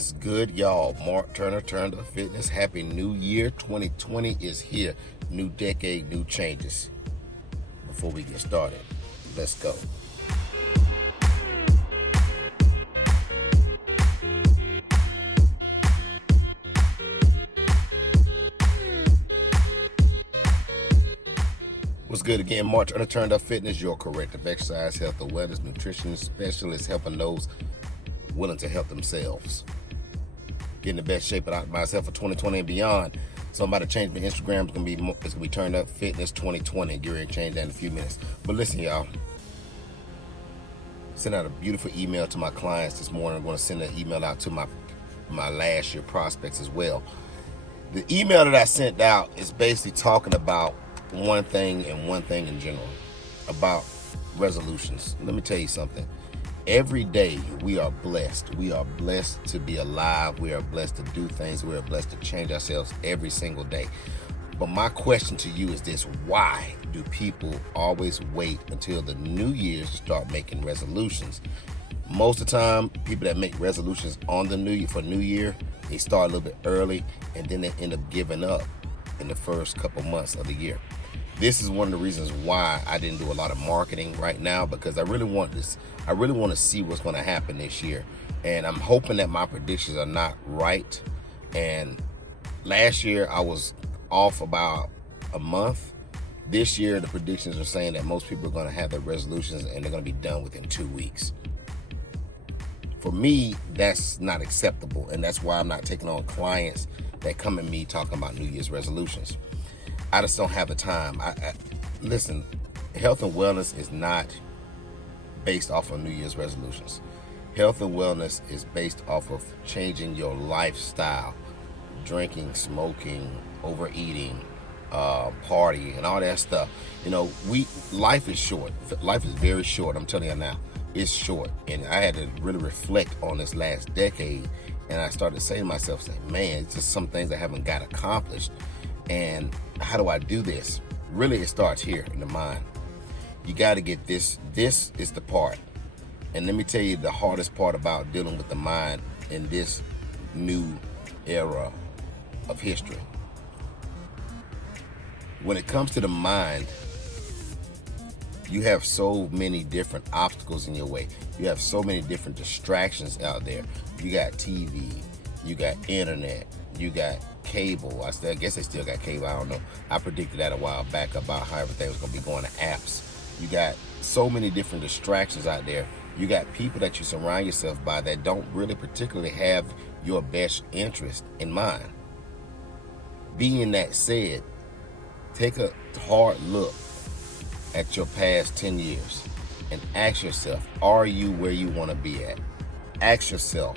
is good, y'all? Marc Turnedup Fitness. Happy New Year. 2020 is here. New decade, new changes. Before we get started, let's go. What's good again? Marc Turnedup Fitness, your corrective exercise, health, and wellness, nutrition specialist, helping those willing to help themselves. Get in the best shape of myself for 2020 and beyond. So I'm about to change my Instagram. It's gonna be Turnedup Fitness 2020. Get ready to change that in a few minutes. But listen, y'all. Sent out a beautiful email to my clients this morning. I'm going to send an email out to my last year prospects as well. The email that I sent out is basically talking about one thing and one thing in general, about resolutions. Let me tell you something. Every day we are blessed. We are blessed to be alive. We are blessed to do things. We are blessed to change ourselves every single day. But my question to you is this: why do people always wait until the New Year's to start making resolutions? Most of the time, people that make resolutions on the New Year for New Year, they start a little bit early and then they end up giving up in the first couple months of the year. This is one of the reasons why I didn't do a lot of marketing right now, because I really want this. I really want to see what's going to happen this year. And I'm hoping that my predictions are not right. And last year I was off about a month. This year the predictions are saying that most people are going to have their resolutions and they're going to be done within 2 weeks. For me, that's not acceptable. And that's why I'm not taking on clients that come at me talking about New Year's resolutions. I just don't have the time. Listen, health and wellness is not based off of New Year's resolutions. Health and wellness is based off of changing your lifestyle, drinking, smoking, overeating, partying, and all that stuff. You know, life is short. Life is very short. I'm telling you now, it's short. And I had to really reflect on this last decade. And I started saying to myself, man, it's just some things I haven't got accomplished. And how do I do this? Really, it starts here in the mind. You got to get this. This is the part. And let me tell you the hardest part about dealing with the mind in this new era of history. When it comes to the mind, you have so many different obstacles in your way. You have so many different distractions out there. You got TV, you got internet, you got cable. I guess they still got cable. I don't know. I predicted that a while back about how everything was going to be going to apps. You got so many different distractions out there. You got people that you surround yourself by that don't really particularly have your best interest in mind. Being that said, take a hard look at your past 10 years and ask yourself, are you where you want to be at? Ask yourself,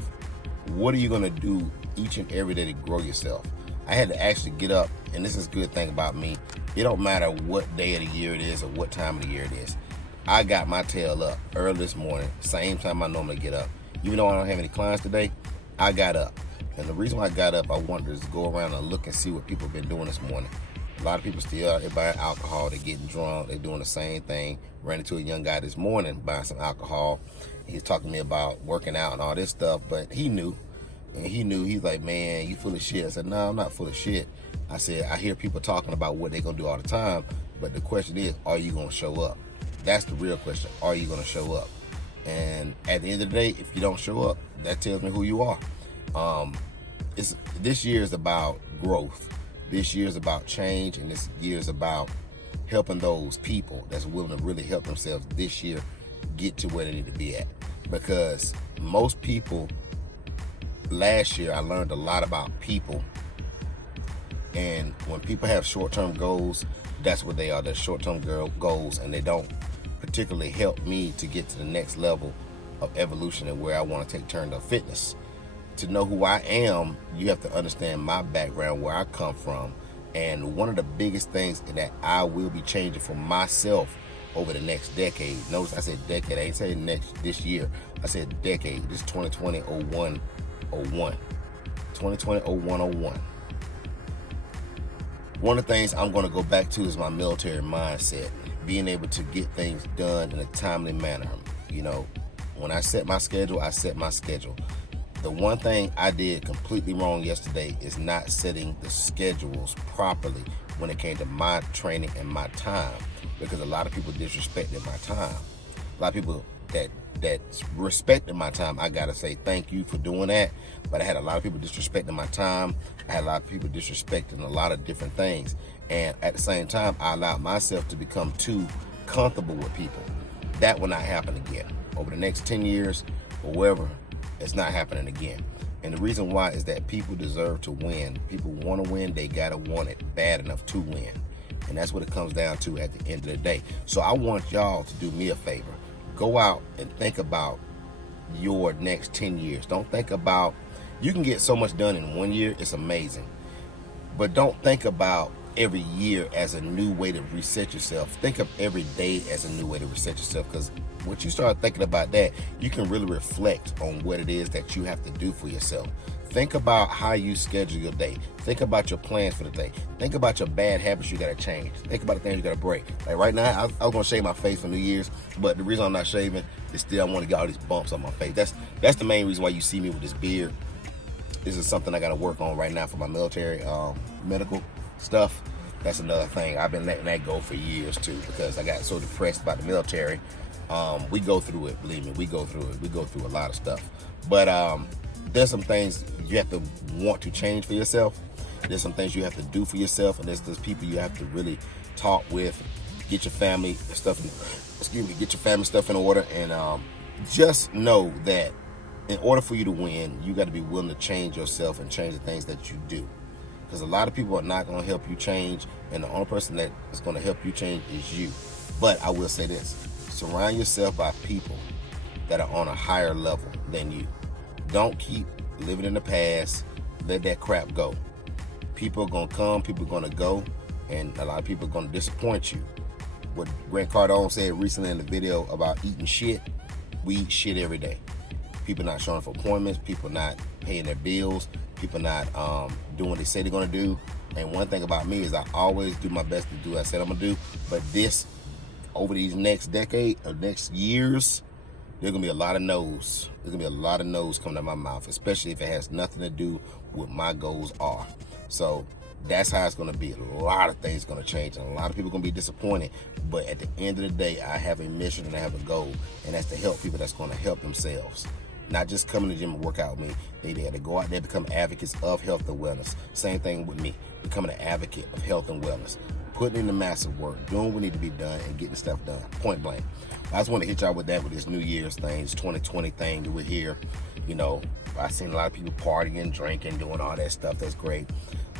what are you going to do each and every day to grow yourself? I had to actually get up, and this is a good thing about me. It don't matter what day of the year it is or what time of the year it is. I got my tail up early this morning, same time I normally get up. Even though I don't have any clients today, I got up. And the reason why I got up, I wanted to just go around and look and see what people have been doing this morning. A lot of people still out there buying alcohol. They're getting drunk. They're doing the same thing. Ran into a young guy this morning buying some alcohol. He was talking to me about working out and all this stuff, but he knew. And he knew. He's like, man, you full of shit. I said, no, I'm not full of shit. I said, I hear people talking about what they're going to do all the time, but the question is, are you going to show up? That's the real question. Are you going to show up? And at the end of the day, if you don't show up, that tells me who you are. This year is about growth. This year is about change, and this year is about helping those people that's willing to really help themselves this year get to where they need to be at. Because most people, last year I learned a lot about people, and when people have short-term goals, that's what they are. They're short-term goals, and they don't particularly help me to get to the next level of evolution and where I want to take Turnedup Fitness. To know who I am, you have to understand my background, where I come from. And one of the biggest things that I will be changing for myself over the next decade. Notice I said decade. I ain't saying this year. I said decade. This is 2020-01-01. 2020-01-01. One of the things I'm going to go back to is my military mindset. Being able to get things done in a timely manner. You know, when I set my schedule, I set my schedule. The one thing I did completely wrong yesterday is not setting the schedules properly when it came to my training and my time, because a lot of people disrespected my time. A lot of people that respected my time, I gotta say thank you for doing that. But I had a lot of people disrespecting my time. I had a lot of people disrespecting a lot of different things. And at the same time, I allowed myself to become too comfortable with people. That will not happen again. Over the next 10 years or wherever, it's not happening again. And the reason why is that people deserve to win. People want to win, they gotta want it bad enough to win. And that's what it comes down to at the end of the day. So I want y'all to do me a favor. Go out and think about your next 10 years. Don't think about, you can get so much done in 1 year, it's amazing. But don't think about every year as a new way to reset yourself. Think of every day as a new way to reset yourself, because once you start thinking about that, you can really reflect on what it is that you have to do for yourself. Think about how you schedule your day. Think about your plans for the day. Think about your bad habits you gotta change. Think about the things you gotta break. Like right now, I was gonna shave my face for New Year's, but the reason I'm not shaving is still I want to get all these bumps on my face. That's the main reason why you see me with this beard. This is something I gotta work on right now for my military medical stuff. That's another thing. I've been letting that go for years too, because I got so depressed about the military. We go through it, believe me, we go through it. We go through a lot of stuff. But there's some things you have to want to change for yourself. There's some things you have to do for yourself, and there's people you have to really talk with, get your family stuff, get your family stuff in order, and just know that in order for you to win, you got to be willing to change yourself and change the things that you do. Because a lot of people are not going to help you change, and the only person that is going to help you change is you. But I will say this, surround yourself by people that are on a higher level than you. Don't keep living in the past. Let that crap go. People are going to come, people are going to go, and a lot of people are going to disappoint you. What Grant Cardone said recently in the video about eating shit, we eat shit every day. People not showing up for appointments, people not paying their bills, people not doing what they say they're going to do. And one thing about me is I always do my best to do what I said I'm going to do. But this, over these next decade or next years, there's going to be a lot of no's. There's going to be a lot of no's coming out of my mouth, especially if it has nothing to do with what my goals are. So that's how it's going to be. A lot of things are going to change, and a lot of people are going to be disappointed. But at the end of the day, I have a mission and I have a goal, and that's to help people that's going to help themselves. Not just coming to the gym and work out with me. They had to go out there and become advocates of health and wellness. Same thing with me, becoming an advocate of health and wellness. Putting in the massive work, doing what need to be done, and getting stuff done, point blank. I just want to hit y'all with that, with this New Year's thing, this 2020 thing that we're here. You know, I've seen a lot of people partying, drinking, doing all that stuff. That's great.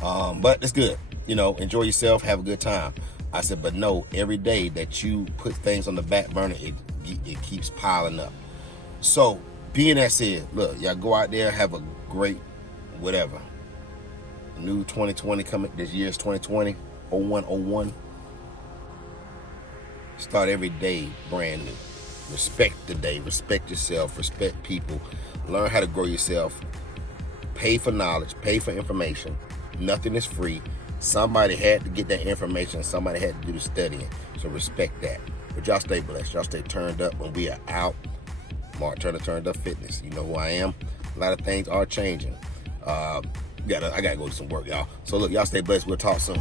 But it's good. You know, enjoy yourself, have a good time. I said, but no, every day that you put things on the back burner, it keeps piling up. So, being that said, look, y'all go out there, have a great whatever. New 2020 coming, this year's 2020, 0101. Start every day brand new. Respect the day, respect yourself, respect people, learn how to grow yourself, pay for knowledge, pay for information. Nothing is free. Somebody had to get that information, somebody had to do the studying. So respect that. But y'all stay blessed, y'all stay turned up. When we are out, Marc Turner, Turnedup Fitness. You know who I am. A lot of things are changing. I gotta go do some work, y'all. So look, y'all stay blessed. We'll talk soon.